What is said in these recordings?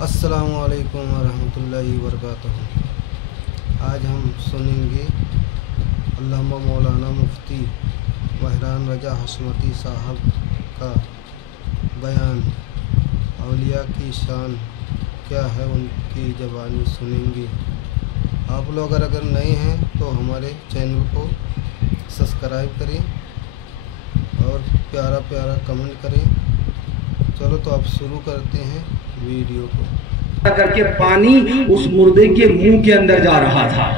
अस्सलामु अलैकुम वरहमतुल्लाहि वबरकातुहू। आज हम सुनेंगे अल्लामा मौलाना मुफ्ती बहरान रजा हशमती साहब का बयान। औलिया की शान क्या है उनकी ज़बानी सुनेंगे। आप लोग अगर नए हैं तो हमारे चैनल को सब्सक्राइब करें और प्यारा प्यारा कमेंट करें। चलो तो अब शुरू करते हैं वीडियो को। करके पानी उस मुर्दे के मुंह के अंदर जा रहा था,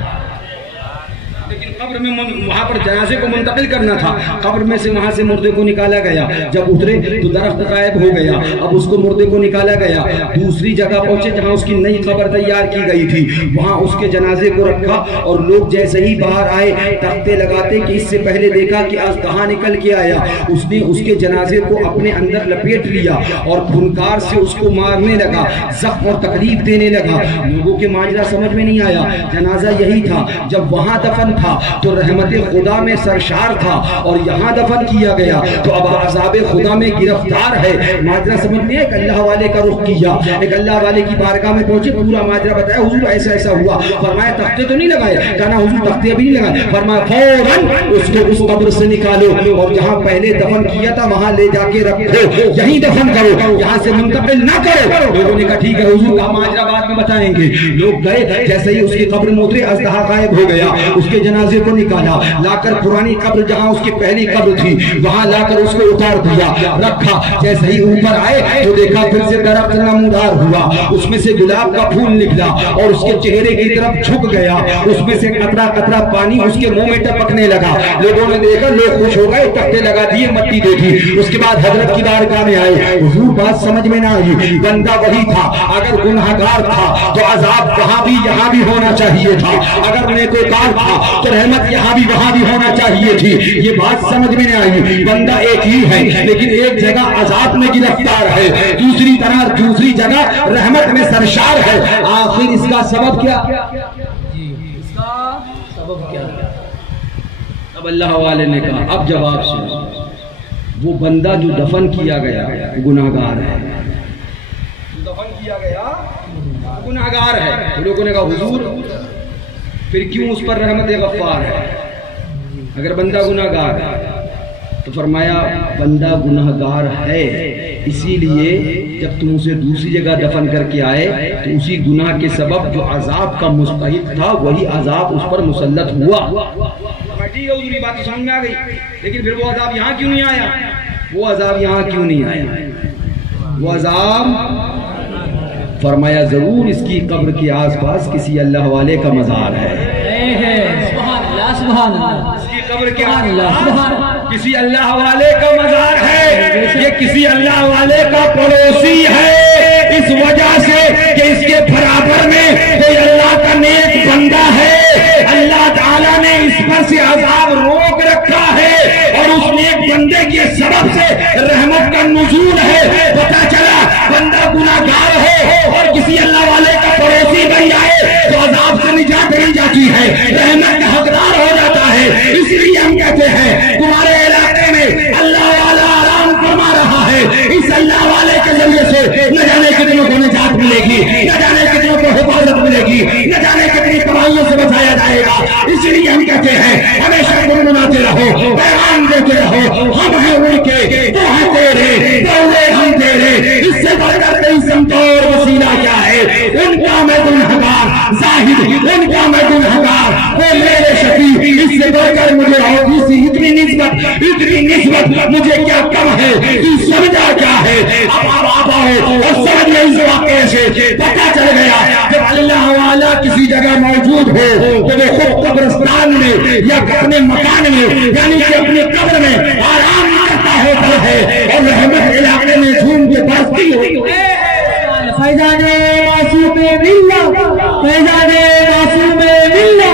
लेकिन कब्र में वहां पर जनाजे को मुंतकिल करना था। कब्र में से वहां से मुर्दे को निकाला गया। जब उतरे तो दरख्त गायब हो गया। अब उसको मुर्दे को निकाला गया, दूसरी जगह पहुंचे जहां उसकी नई कब्र तैयार की गई थी। वहां उसके जनाजे को रखा और लोग जैसे ही बाहर आए तख्ते लगाते कि इससे पहले देखा कि आज कहां निकल के आया। उसने उसके जनाजे को अपने अंदर लपेट लिया और फुनकार से उसको मारने लगा, जख्म और तकलीफ देने लगा। लोगों के माजरा समझ में नहीं आया। जनाजा यही था। जब वहां दफन था तो रहमत खुदा में सरशार था और यहाँ दफन किया गया तो अब अज़ाब खुदा में गिरफ्तार है। माजरा समझ में एक अल्लाह वाले का रुख किया, एक अल्लाह वाले की बारगाह में पहुंचे, पूरा माजरा बताया। हुजूर ऐसा ऐसा हुआ। फरमाया तख्ते तो नहीं लगाए? कहना हुजूर तख्ते अभी नहीं लगाए। फरमाया फौरन उसको उस कब्र से निकालो और जहाँ पहले दफन किया था वहां ले जाके रखो, यहीं दफन करो, यहाँ से मुंतकिल ना करो। लोगों ने कहा ठीक है हुजूर का माजरा बाद में बताएंगे। लोग गए, जैसे ही उसकी कब्र में उतरे अज़दहा गायब हो गया। उसके जनाजे को निकाला, लाकर पुरानी कब्र जहां उसकी पहली कब्र थी वहां लाकर उसको उतार दिया, रखा। जैसे ही ऊपर आए तो देखा फिर से दरख्त नमूदार हुआ, उसमें से गुलाब का फूल निकला और उसके चेहरे की तरफ झुक गया। उसमें से कतरा कतरा पानी उसके मुंह में टपकने लगा। लोगों ने देखा, लोग खुश हो गए, तख्ते लगा दिए, मट्टी दे दी। उसके बाद हजरत की बारगाह में आए। हुजूर बात समझ में ना आई, बंदा वही था। अगर गुनहगार था तो अजाब वहां भी यहाँ भी होना चाहिए था, अगर नेकोकार था तो रहमत यहाँ भी वहां भी होना चाहिए थी। ये बात समझ में नहीं आई। बंदा एक ही है लेकिन एक जगह अजाब में गिरफ्तार है, दूसरी जगह रहमत में सरशार है। आखिर इसका सबब क्या? इसका सबब क्या? अब अल्लाह वाले ने कहा, अब जवाब सुनो। वो बंदा जो दफन किया गया गुनाहगार है, दफन किया गया गुनाहगार है। तो लोगों ने कहा हुजूर फिर क्यों उस पर रहमत गफ्फार है अगर बंदा गुनाहगार है? तो फरमाया बंदा गुनाहगार है इसीलिए जब तुम उसे दूसरी जगह दफन करके आए तो उसी गुनाह के सबब जो अजाब का मुस्तहिक था वही अजाब उस पर मुसल्लत हुआ। ठीक है उस बात समझ में आ गई, लेकिन फिर वो अजाब यहाँ क्यों नहीं आया? वो अजाब यहाँ क्यों नहीं आया? वो अजाब फरमाया जरूर इसकी कब्र के आसपास किसी अल्लाह वाले का मजार है। इसकी कब्र के आसपास किसी अल्लाह वाले का मजार है। ये किसी अल्लाह वाले का पड़ोसी है इस वजह से कि इसके बराबर में कोई अल्लाह का नेक बंदा है। अल्लाह ताला ने इस पर से अजाब रोक रखा है और उस नेक बंदे के सबब से रहमत का नुज़ूल है। पता चला बंदा गुनाहगार हो और किसी अल्लाह वाले का पड़ोसी बन जाए तो अजाब से निजात मिल जाती है, रहमत का हकदार हो जाता है। इसलिए हम कहते हैं तुम्हारे इलाके में अल्लाह वाला आराम फरमा रहा है। इस अल्लाह वाले के जरिए से न जाने कितनों को निजात मिलेगी, न जाने कितनों को हिफाजत मिलेगी, न जाने कितनी तबाहियों से बचाया जाएगा। इसलिए हम कहते हैं हमेशा गुनगुनाते रहो, पैगाम देते रहो। हम हैं उनके, तो हैं तेरे, दौड़े हम तेरे। इससे बढ़कर कई समतौर वसीला क्या है? उनका मैं गुनहगार जाहिद, उनका मैं गुनहगार वो मेरे शफी। इससे बढ़कर मुझे होगी इतनी निस्बत मुझे क्या कम है? तू समझा क्या है? अब आओ और समझ ले इस वाक़े से पता चल गया जब अल्लाह वाला किसी जगह मौजूद हो तो वो खुद कब्रिस्तान में या अपने मकान में यानी कि अपने कब्र में आराम करता होता है और रहमत इलाके में झूम के बरसती होती है। फैजाने मासूम मिल्ला, फैजाने मासूम मिल्ला,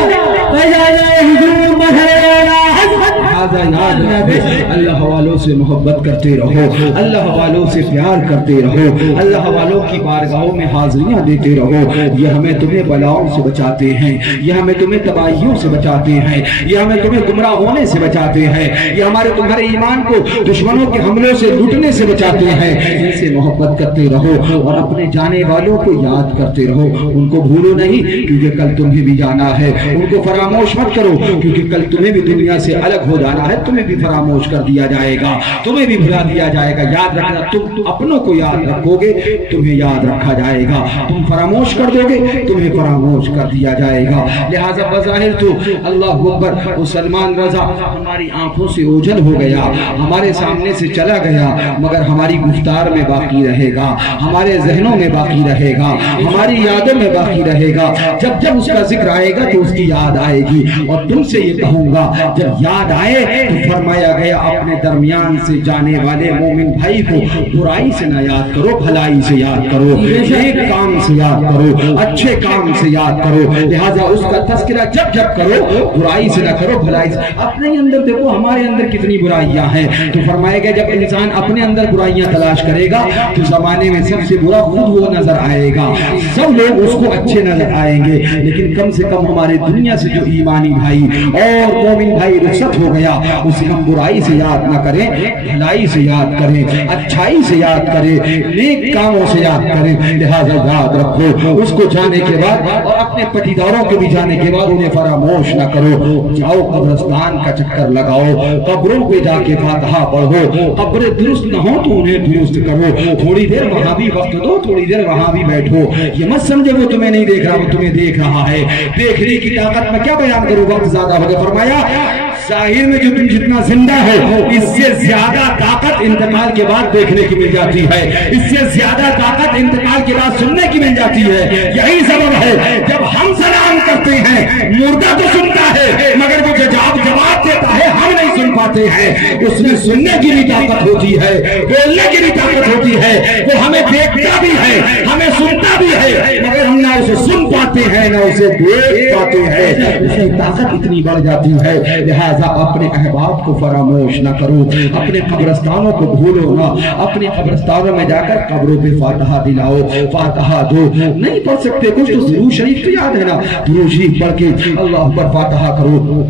फैजाने हुजूर मदहरा हज़रत لہذا یاد رکھو اللہ والوں سے محبت کرتے رہو, اللہ والوں سے پیار کرتے رہو, اللہ والوں کی بارگاہوں میں حاضریاں دیتے رہو. یہ ہمیں تمہیں بلاؤں سے بچاتے ہیں, یہ ہمیں تمہیں تباہیوں سے بچاتے ہیں, یہ ہمیں تمہیں گمراہ ہونے سے بچاتے ہیں, یہ ہمارے تمہارے ایمان کو دشمنوں کے حملوں سے لوٹنے سے بچاتے ہیں. ان سے محبت کرتے رہو اور اپنے جانے والوں کو یاد کرتے رہو. ان کو بھولو نہیں کیونکہ کل تمہیں بھی جانا ہے. ان کو فراموش مت کرو کیونکہ کل تمہیں بھی دنیا سے الگ ہو جانا ہے. تمہیں بھی فراموش کر دیا جائے گا, تمہیں بھی بھلا دیا جائے گا. یاد رکھنا, تم اپنوں کو یاد رکھو گے تمہیں یاد رکھا جائے گا, تم فراموش کر دو گے تمہیں فراموش کر دیا جائے گا. لہٰذا بظاہر تو اللہ اکبر وہ سلمان رضا ہماری آنکھوں سے اوجھل ہو گیا, ہمارے سامنے سے چلا گیا, مگر ہماری گفتار میں باقی رہے گا, ہمارے ذہنوں میں باقی رہے گا, ہماری یادوں میں باقی رہے گا. جب جب اس کا ذکر آئے گا تو اس کی یاد آئے گی. اور تم سے یہ کہوں گا جب یاد آئے تو فرمایا گیا اپنے درمیان سے جانے والے مومن بھائی کو برائی سے نہ یاد کرو, بھلائی سے یاد کرو, نیک کام سے یاد کرو, اچھے کام سے یاد کرو. لہٰذا اس کا تذکرہ جب جب کرو برائی سے نہ کرو, بھلائی سے. اپنے اندر دیکھو ہمارے اندر کتنی برائیاں ہیں. تو فرمایا گیا جب انسان اپنے اندر برائیاں تلاش کرے گا تو زمانے میں سب سے برا خود وہ نظر آئے گا, سب لوگ اس کو اچھے نظر آئیں گے. لیکن کم سے کم ہمارے دنیا سے جو ایمانی بھائی اور مومن بھائی رخصت ہو گیا اسے ہم برائی سے یاد نہ کریں, بھلائی سے یاد کریں, اچھائی سے یاد کریں, نیک کاموں سے یاد کریں. لہذا یاد رکھو اس کو جانے کے بعد اور اپنے پٹیداروں کے بھی جانے کے بعد انہیں فراموش نہ کرو. جاؤ قبرستان کا چکر لگاؤ, قبروں پہ جا کے فاتحہ پڑھو, قبریں درست نہ ہو تو انہیں درست کرو, تھوڑی دیر وہاں بھی وقت دو, تھوڑی دیر وہاں بھی بیٹھو. یہ مت سمجھو وہ تمہیں نہیں دیکھ رہا, وہ تمہیں دیکھ رہا ہے. دیکھنے کی طاقت میں کیا بیان کروں, وقت زیادہ ہو گیا. فرمایا ظاہر میں جو تم جتنا زندہ ہو اس سے زیادہ طاقت انتقال کے بعد دیکھنے کی مل جاتی ہے, اس سے زیادہ طاقت انتقال کے بعد سننے کی مل جاتی ہے. یہی سبب ہے جب ہم سلام کرتے ہیں مردہ تو سنتا ہے مگر وہ جواب دیتا ہے ہم نہیں سن پاتے ہیں. اس میں سننے کی بھی طاقت ہوتی ہے, بولنے کی بھی طاقت ہوتی ہے. وہ ہمیں دیکھتا بھی ہے, ہمیں سنتا بھی ہے, مگر ہم نہ اسے سن پاتے ہیں نہ اسے دیکھ پاتے ہیں. اس کی طاقت اتنی بڑھ جاتی ہے. لہٰذا اپنے احباب کو فراموش نہ کرو, اپنے قبرستانوں کو بھولو نہ. اپنے قبرستانوں میں جا کر قبروں پہ فاتحہ دلاؤ, فاتحہ دو. نہیں پڑھ سکتے کچھ تو درود شریف تو یاد ہے نا, درود شریف پڑھ کے اللہ اکبر فاتحہ کرو.